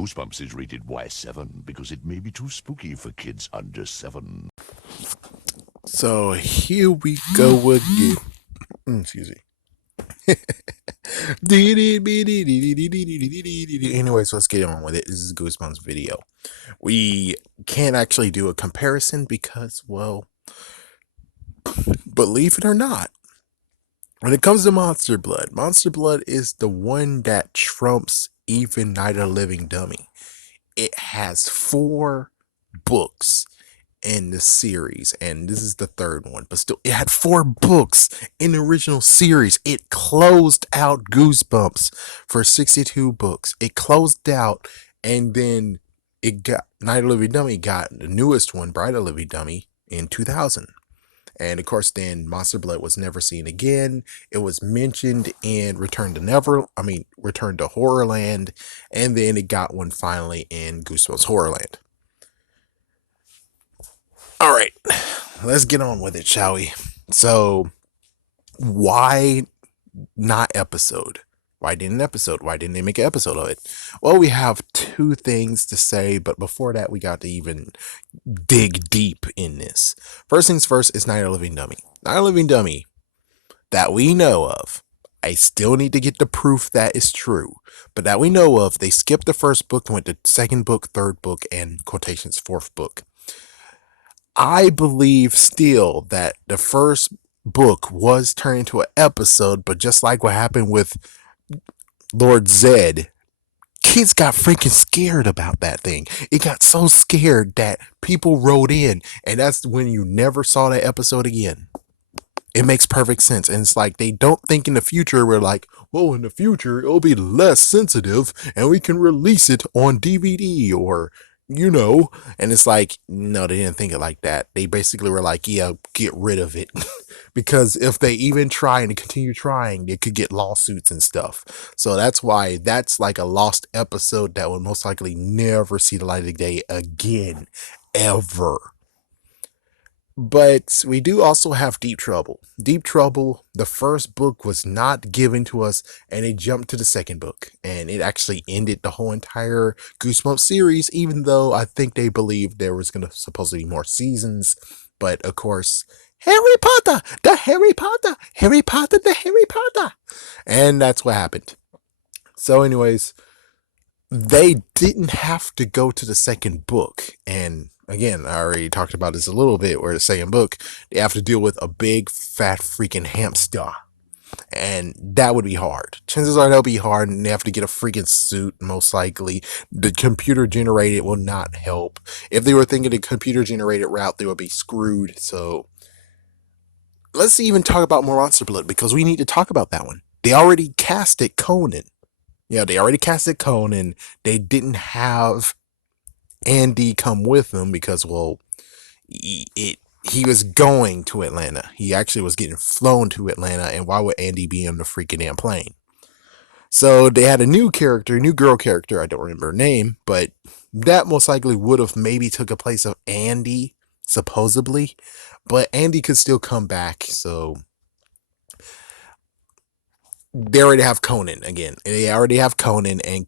Goosebumps is rated Y7 because it may be too spooky for kids under 7. So here we go again. Excuse me. Anyways, let's get on with it. This is Goosebumps video. We can't actually do a comparison because, well, believe it or not, when it comes to Monster Blood is the one that trumps even Night of the Living Dummy. It has 4 books in the series, and this is the 3rd one, but still, it had 4 books in the original series. It closed out Goosebumps for 62 books. It closed out, and then it got Night of the Living Dummy got the newest one, Bride of the Living Dummy, in 2000. And of course, then Monster Blood was never seen again. It was mentioned in Return to Horrorland, and then it got one finally in Goosebumps Horrorland. All right, let's get on with it, shall we? So, why not episode? Why didn't episode? Why didn't they make an episode of it? Well, we have 2 things to say, but before that, we got to even dig deep in this. First things first is Night of the Living Dummy. Night of the Living Dummy that we know of. I still need to get the proof that is true, but that we know of, they skipped the 1st book, went to 2nd book, 3rd book, and quotations 4th book. I believe still that the 1st book was turned into an episode, but just like what happened with Lord Zed, kids got freaking scared about that thing. It got so scared that people wrote in, and that's when you never saw that episode again. It makes perfect sense. And it's like they don't think in the future, we're like, well, in the future, it'll be less sensitive and we can release it on DVD or, and it's like, no, they didn't think it like that. They basically were like, yeah, get rid of it. Because if they even try and continue trying, they could get lawsuits and stuff. So that's why that's like a lost episode that will most likely never see the light of day again, ever. But we do also have Deep Trouble. Deep Trouble, the 1st book was not given to us, and it jumped to the 2nd book. And it actually ended the whole entire Goosebumps series, even though I think they believed there was supposed to be more seasons. But of course, Harry Potter, the Harry Potter, Harry Potter, the Harry Potter. And that's what happened. So anyways, they didn't have to go to the 2nd book. And again, I already talked about this a little bit, where the 2nd book, they have to deal with a big, fat, freaking hamster. And that would be hard. Chances are that'll be hard, and they have to get a freaking suit, most likely. The computer generated will not help. If they were thinking the computer generated route, they would be screwed. So let's even talk about more Monster Blood, because we need to talk about that one. They already casted Conan. Yeah, they already casted Conan. They didn't have Andy come with them because, well, he was going to Atlanta. He actually was getting flown to Atlanta, and why would Andy be on the freaking damn plane? So they had a new girl character, I don't remember her name, but that most likely would have maybe took a place of Andy, supposedly, but Andy could still come back, so they already have Conan again. They already have Conan, and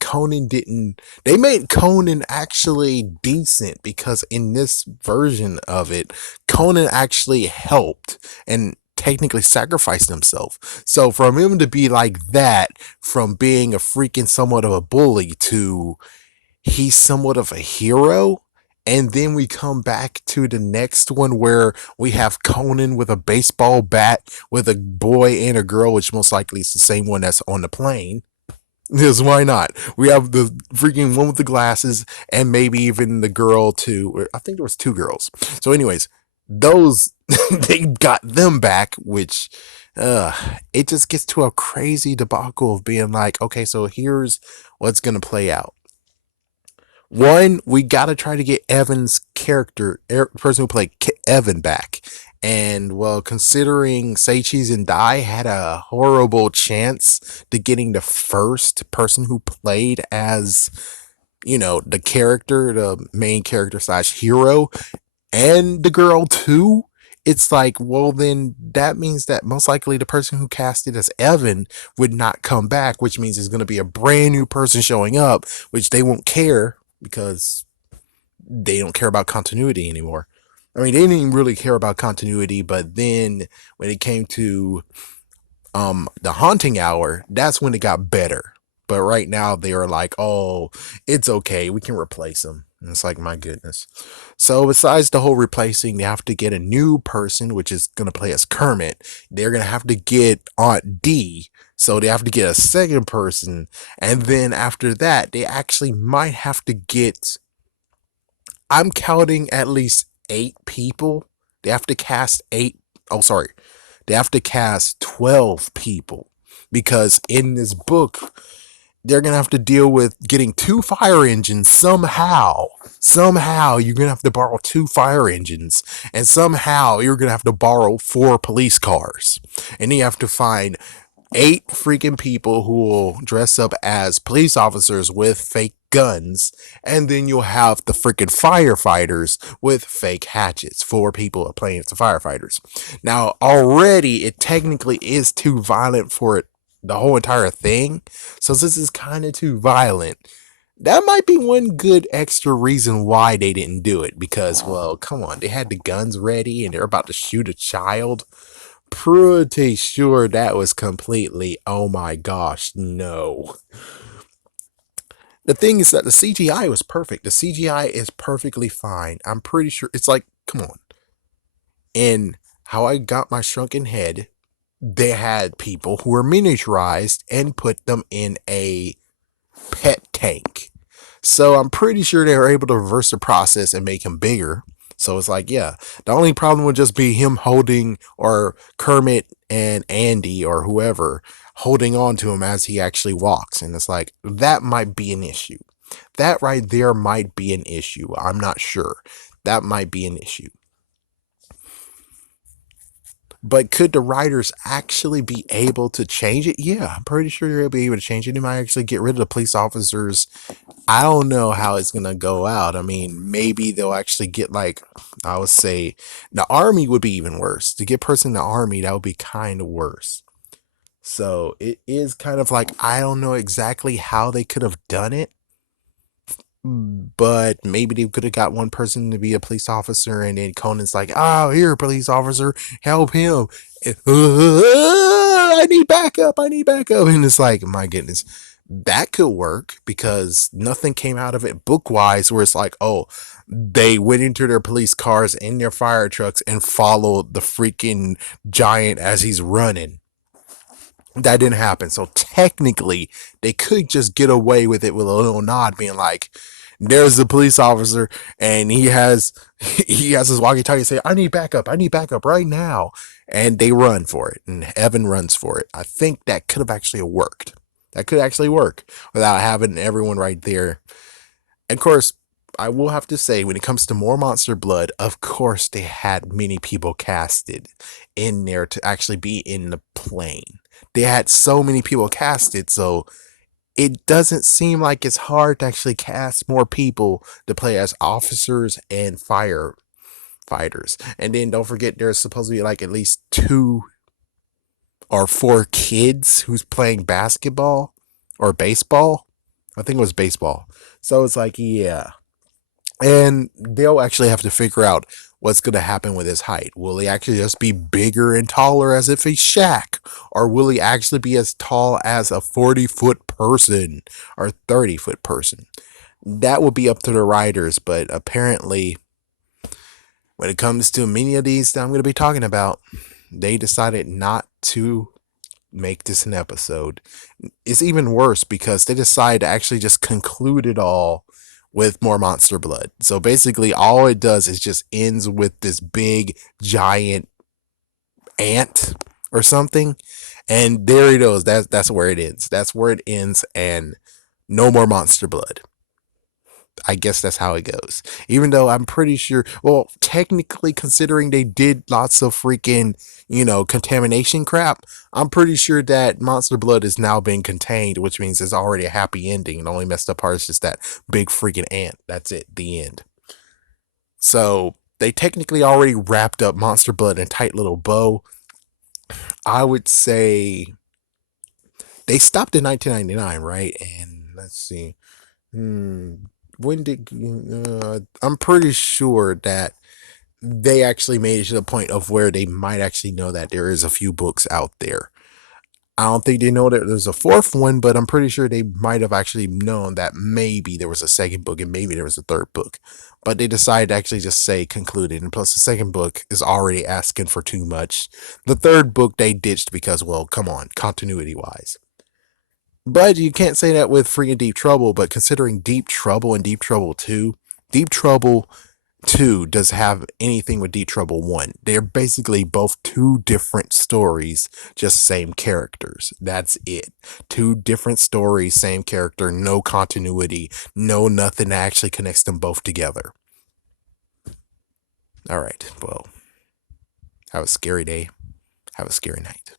they made Conan actually decent, because in this version of it, Conan actually helped and technically sacrificed himself. So from him to be like that, from being a freaking somewhat of a bully to he's somewhat of a hero. And then we come back to the next one where we have Conan with a baseball bat with a boy and a girl, which most likely is the same one that's on the plane. Because why not? We have the freaking one with the glasses, and maybe even the girl too. I think there was 2 girls. So anyways, those, they got them back, which it just gets to a crazy debacle of being like, okay, so here's what's going to play out. One, we got to try to get Evan's character, person who played Evan, back. And, well, considering Say Cheese and Die had a horrible chance to getting the 1st person who played as, the character, the main character / hero, and the girl too, it's like, well, then that means that most likely the person who cast it as Evan would not come back, which means it's going to be a brand new person showing up, which they won't care because they don't care about continuity anymore. I mean, they didn't even really care about continuity, but then when it came to the haunting hour, that's when it got better. But right now they are like, oh, it's okay, we can replace them. And it's like, my goodness. So besides the whole replacing, they have to get a new person, which is gonna play as Kermit. They're gonna have to get Aunt D. So they have to get a second person. And then after that, they actually might have to get, I'm counting at least 8 people. They have to cast eight. Oh, sorry. They have to cast 12 people because in this book, they're going to have to deal with getting 2 fire engines somehow. Somehow, you're going to have to borrow 2 fire engines, and somehow, you're going to have to borrow 4 police cars. And then you have to find 8 freaking people who will dress up as police officers with fake guns, and then you'll have the freaking firefighters with fake hatchets. 4 people are playing as the firefighters. Now, already it technically is too violent for it, the whole entire thing. So this is kind of too violent. That might be one good extra reason why they didn't do it, because, well, come on, they had the guns ready and they're about to shoot a child. Pretty sure that was completely, oh my gosh, no. The thing is that the CGI was perfect. The CGI is perfectly fine. I'm pretty sure it's like, come on. In How I Got My Shrunken Head, they had people who were miniaturized and put them in a pet tank. So I'm pretty sure they were able to reverse the process and make him bigger. So it's like, yeah, the only problem would just be him holding, or Kermit and Andy or whoever holding on to him as he actually walks. And it's like, that might be an issue. That right there might be an issue. I'm not sure. That might be an issue. But could the writers actually be able to change it? Yeah, I'm pretty sure they'll be able to change it. They might actually get rid of the police officers. I don't know how it's gonna go out. I mean, maybe they'll actually get, like, I would say the army would be even worse. To get a person in the army, that would be kind of worse. So it is kind of like, I don't know exactly how they could have done it, but maybe they could have got one person to be a police officer, and then Conan's like, "Oh, here, police officer, help him! I need backup! I need backup!" And it's like, my goodness, that could work because nothing came out of it book wise. Where it's like, oh, they went into their police cars in their fire trucks and followed the freaking giant as he's running. That didn't happen. So technically, they could just get away with it with a little nod, being like, "There's the police officer, and he has his walkie-talkie say, I need backup right now," and they run for it, and Evan runs for it. I think that could have actually worked. That could actually work without having everyone right there. And of course, I will have to say, when it comes to More Monster Blood, of course they had many people casted in there to actually be in the plane. They had so many people casted, so it doesn't seem like it's hard to actually cast more people to play as officers and firefighters. And then don't forget, there's supposed to be like at least 2 or 4 kids who's playing basketball or baseball. I think it was baseball. So it's like, yeah. And they'll actually have to figure out what's going to happen with his height. Will he actually just be bigger and taller as if he's Shaq? Or will he actually be as tall as a 40-foot person or 30-foot person? That will be up to the writers, but apparently, when it comes to many of these that I'm going to be talking about, they decided not to make this an episode. It's even worse because they decided to actually just conclude it all with More Monster Blood. So basically, all it does is just ends with this big giant ant or something, and there it goes. That's where it ends. That's where it ends, and no more Monster Blood. I guess that's how it goes. Even though I'm pretty sure, well, technically, considering they did lots of freaking, contamination crap, I'm pretty sure that Monster Blood is now being contained, which means it's already a happy ending. The only messed up part is just that big freaking ant. That's it, the end. So they technically already wrapped up Monster Blood in a tight little bow. I would say they stopped in 1999, right? And let's see. When did I'm pretty sure that they actually made it to the point of where they might actually know that there is a few books out there. I don't think they know that there's a fourth one, but I'm pretty sure they might have actually known that maybe there was a second book and maybe there was a third book. But they decided to actually just say concluded. And plus, the second book is already asking for too much. The third book they ditched because, well, come on, continuity wise. But you can't say that with freaking Deep Trouble. But considering Deep Trouble and Deep Trouble 2, Deep Trouble 2 does have anything with Deep Trouble 1. They're basically both two different stories, just same characters. That's it. Two different stories, same character, no continuity, no nothing that actually connects them both together. Alright, well, have a scary day. Have a scary night.